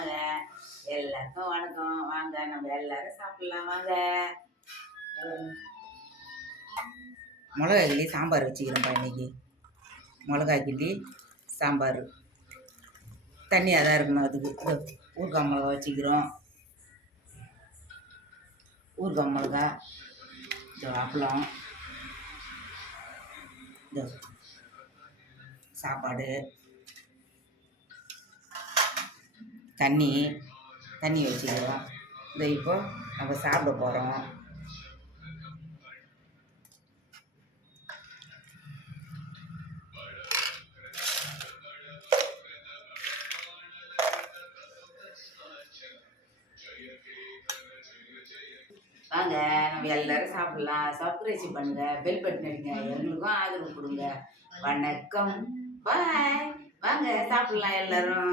வாங்க. எல்லாருக்கும் வணக்கம். வாங்க நம்ம எல்லாரும் சாப்பிடலாம் வாங்க. மிளகா கிள்ளி சாம்பார் வச்சுக்கிறோம்ப்பா இன்னைக்கு. மிளகா கிள்ளி சாம்பார் தண்ணியாக தான் இருக்கணும். அதுக்கு ஊறுகாய் மிளகா வச்சுக்கிறோம். ஊறுகாய் மிளகா, அப்பளம், சாப்பாடு, தண்ணி வச்சுக்கிறோம். இப்போ நம்ம சாப்பிட போகிறோம். வாங்க நம்ம எல்லாரும் சாப்பிடலாம். சப்ஸ்கிரைப் பண்ணுங்க, பெல் பட்டன் அடிங்க, எங்களுக்கும் ஆதரவு கொடுங்க. வணக்கம், பாய். வாங்க சாப்பிடலாம் எல்லாரும்.